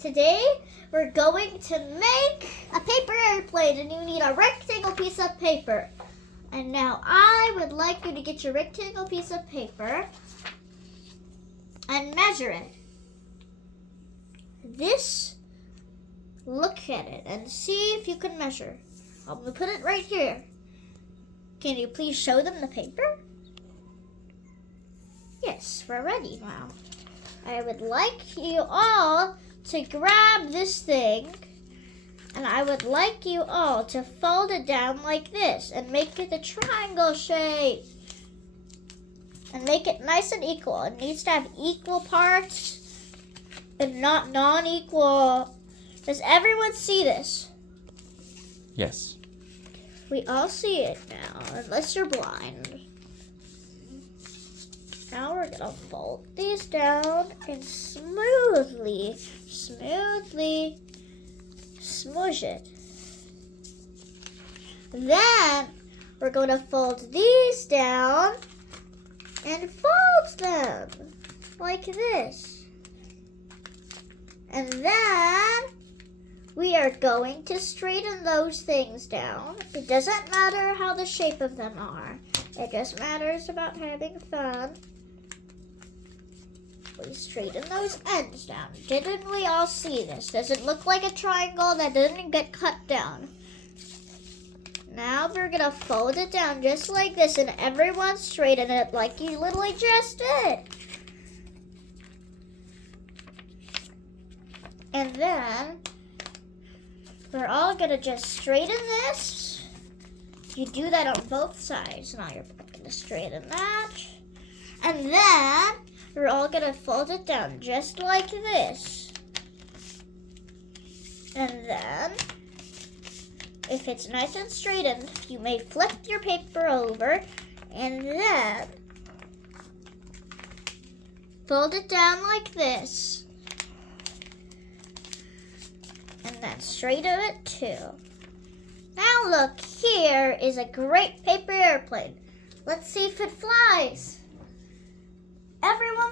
Today, we're going to make a paper airplane, and you need a rectangle piece of paper. And now I would like you to get your rectangle piece of paper and measure it. Look at it and see if you can measure. I'm going to put it right here. Can you please show them the paper? Yes, we're ready now. I would like you all to grab this thing, and I would like you all to fold it down like this and make it a triangle shape. And make it nice and equal. It needs to have equal parts and not non-equal. Does everyone see this? Yes. We all see it now, unless you're blind. Now we're gonna fold these down and smoothly smoosh it. Then we're gonna fold these down and fold them like this. And then we are going to straighten those things down. It doesn't matter how the shape of them are. It just matters about having fun. We straighten those ends down. Didn't we all see this? Does it look like a triangle that didn't get cut down? Now we're gonna fold it down just like this, and everyone straighten it like you literally just did. And then we're all gonna just straighten this. You do that on both sides. Now you're gonna straighten that. And then we're all gonna fold it down just like this. And then, if it's nice and straightened, you may flip your paper over and then fold it down like this. And then straighten it too. Now look, here is a great paper airplane. Let's see if it flies. Everyone